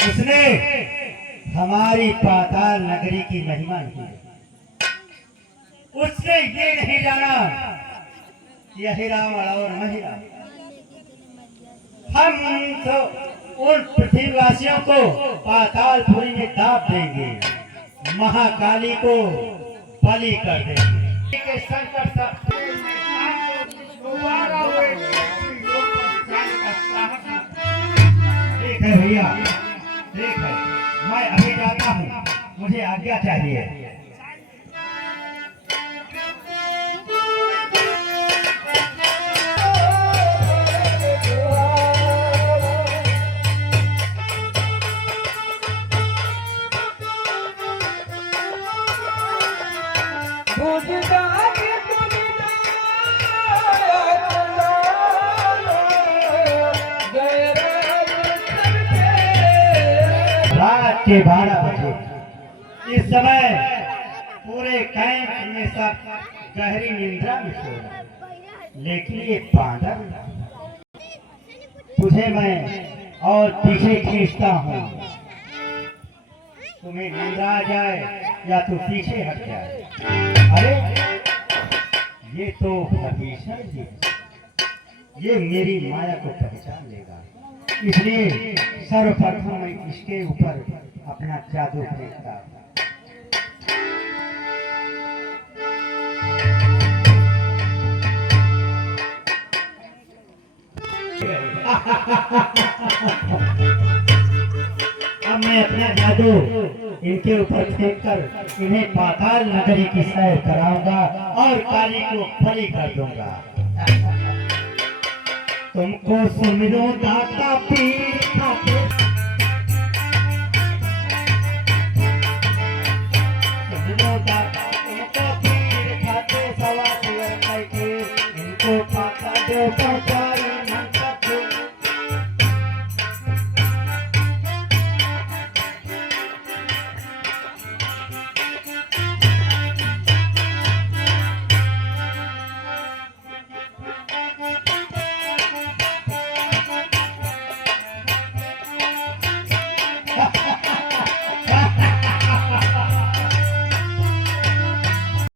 उसने हमारी पाताल नगरी की महिमा नहीं, उसने ये नहीं जाना कि अहिरावण और महिला हम तो उन पृथ्वीवासियों को पातालपुरी में दाब देंगे, महाकाली को बलि कर देंगे। ठीक है भैया, ठीक है, मैं अभी जाता हूँ, मुझे आज्ञा चाहिए। रात के 12 बजे इस समय पूरे कैंप में सब गहरी निद्रा में सो रहे, लेकिन ये बांदर तुझे मैं और पीछे खींचता हूँ, तुम्हें निद्रा आ जाए या तू पीछे हट जाए। अरे ये तो भीषण जी, ये मेरी माया को पहचान लेगा, इसलिए सर्वप्रथम मैं इसके ऊपर अपना जादू फेंकता हूं। अब मैं अपना जादू इनके ऊपर फेंककर इन्हें पाताल नगरी की सैर कराऊंगा और काली को बलि कर दूंगा। तुमको सुमिरो दाता पीर